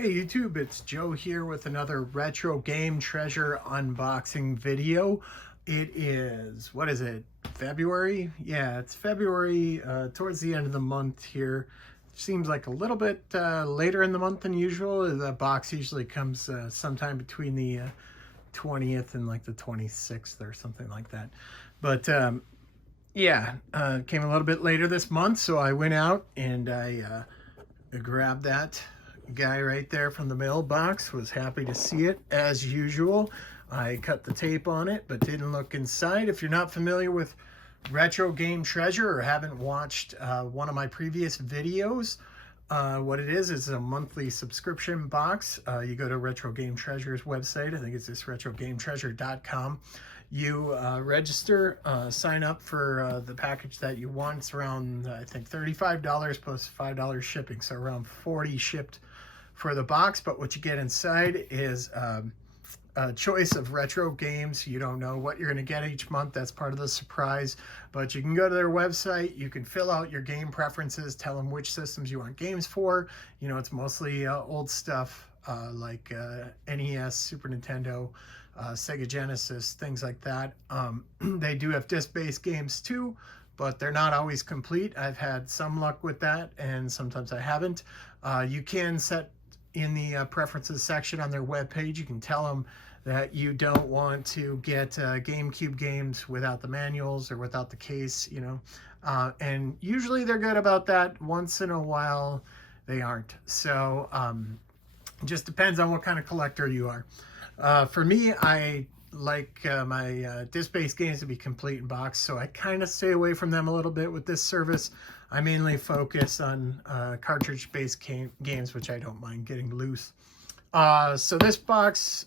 Hey YouTube, it's Joe here with another retro game treasure unboxing video. It is, what is it, February? Yeah, it's February, towards the end of the month here. Seems like a little bit later in the month than usual. The box usually comes sometime between the 20th and like the 26th or something like that. But yeah, came a little bit later this month, so I went out and I grabbed that guy right there from the mailbox. Was happy to see it as usual. I cut the tape on it but didn't look inside. If you're not familiar with Retro Game Treasure or haven't watched one of my previous videos, what it is a monthly subscription box. You go to Retro Game Treasure's website. I think it's just retrogametreasure.com. You register, sign up for the package that you want. It's around, I think, $35 plus $5 shipping, so around $40 shipped for the box. But what you get inside is a choice of retro games. You don't know what you're going to get each month. That's part of the surprise. But you can go to their website. You can fill out your game preferences, tell them which systems you want games for. You know, it's mostly old stuff like NES, Super Nintendo, Sega Genesis, things like that. They do have disc-based games too, but they're not always complete. I've had some luck with that, and sometimes I haven't. You can set in the preferences section on their webpage, you can tell them that you don't want to get GameCube games without the manuals or without the case, you know. And usually they're good about that. Once in a while, they aren't. So it just depends on what kind of collector you are. For me, I like my disc-based games to be complete in box, so I kind of stay away from them a little bit with this service. I mainly focus on cartridge-based games, which I don't mind getting loose. So this box,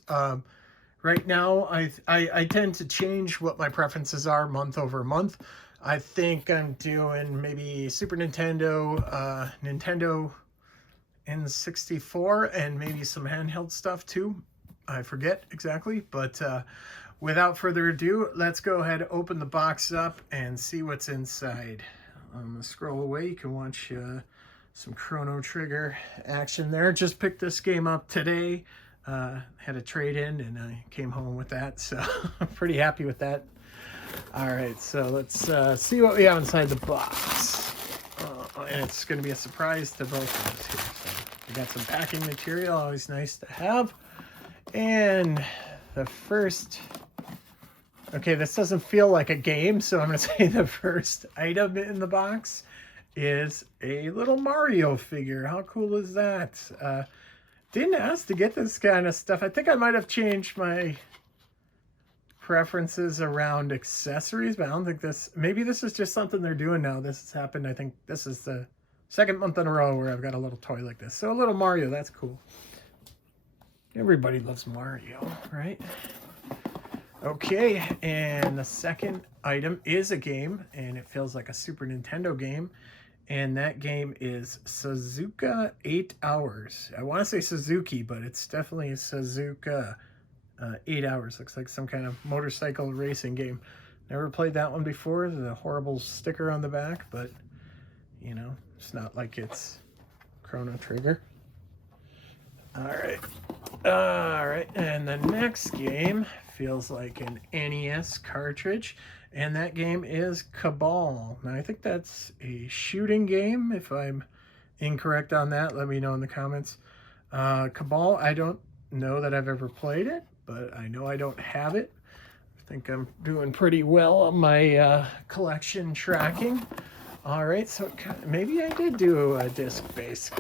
right now, I tend to change what my preferences are month over month. I think I'm doing maybe Super Nintendo, Nintendo N64, and maybe some handheld stuff too. I forget exactly, but without further ado, let's go ahead and open the box up and see what's inside. I'm gonna scroll away. You can watch some Chrono Trigger action there. Just picked this game up today. Had a trade-in and I came home with that, so I'm pretty happy with that. All right, so let's see what we have inside the box. And it's going to be a surprise to both of us here. So we got some packing material, always nice to have. And the first, okay, this doesn't feel like a game, so I'm going to say the first item in the box is a little Mario figure. How cool is that? Didn't ask to get this kind of stuff. I think I might have changed my preferences around accessories, but I don't think this, maybe this is just something they're doing now. This has happened, I think this is the second month in a row where I've got a little toy like this. So a little Mario, that's cool. Everybody loves Mario, right? Okay, and the second item is a game, and it feels like a Super Nintendo game, and that game is Suzuka 8 Hours. I want to say Suzuki, but it's definitely Suzuka 8 Hours. Looks like some kind of motorcycle racing game. Never played that one before. There's a horrible sticker on the back, but, you know, it's not like it's Chrono Trigger. All right, and the next game feels like an NES cartridge, and that game is Cabal. Now, I think that's a shooting game. If I'm incorrect on that, let me know in the comments. Cabal, I don't know that I've ever played it, but I know I don't have it. I think I'm doing pretty well on my collection tracking. All right, so maybe I did do a disc-based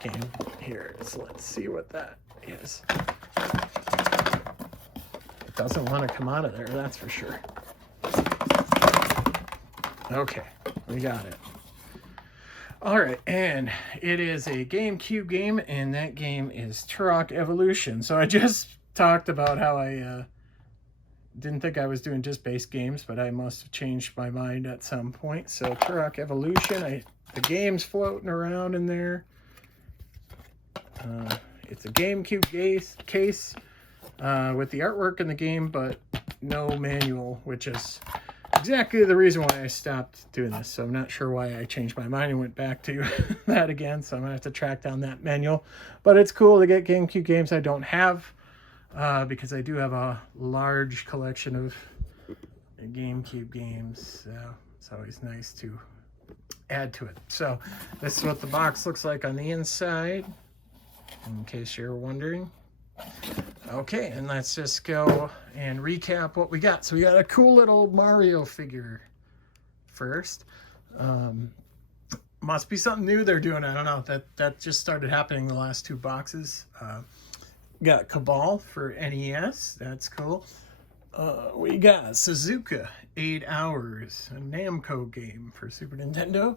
game here. So let's see what that is. It doesn't want to come out of there, that's for sure. Okay, we got it. All right, and it is a GameCube game, and that game is Turok Evolution. So I just talked about how I didn't think I was doing disc-based games, but I must have changed my mind at some point. So Turok Evolution, the game's floating around in there. It's a GameCube case with the artwork in the game, but no manual, which is exactly the reason why I stopped doing this. So I'm not sure why I changed my mind and went back to that again. So I'm going to have to track down that manual. But it's cool to get GameCube games I don't have because I do have a large collection of GameCube games. So it's always nice to add to it. So this is what the box looks like on the inside, in case you're wondering. Okay, and let's just go and recap what we got. So we got a cool little Mario figure first. Must be something new they're doing. I don't know. That just started happening the last two boxes. Got Cabal for NES. That's cool. We got Suzuka 8 Hours, a Namco game for Super Nintendo.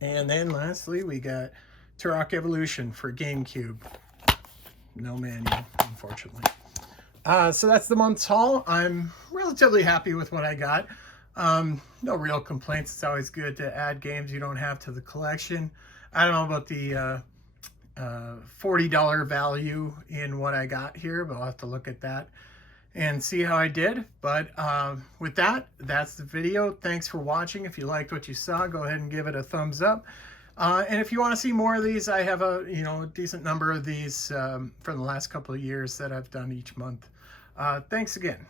And then lastly, we got Turok Evolution for GameCube. No manual, unfortunately. So that's the month's haul. I'm relatively happy with what I got. No real complaints. It's always good to add games you don't have to the collection. I don't know about the $40 value in what I got here, but I'll have to look at that and see how I did. But with that, that's the video. Thanks for watching. If you liked what you saw, go ahead and give it a thumbs up. And if you want to see more of these, I have a decent number of these from the last couple of years that I've done each month. Thanks again.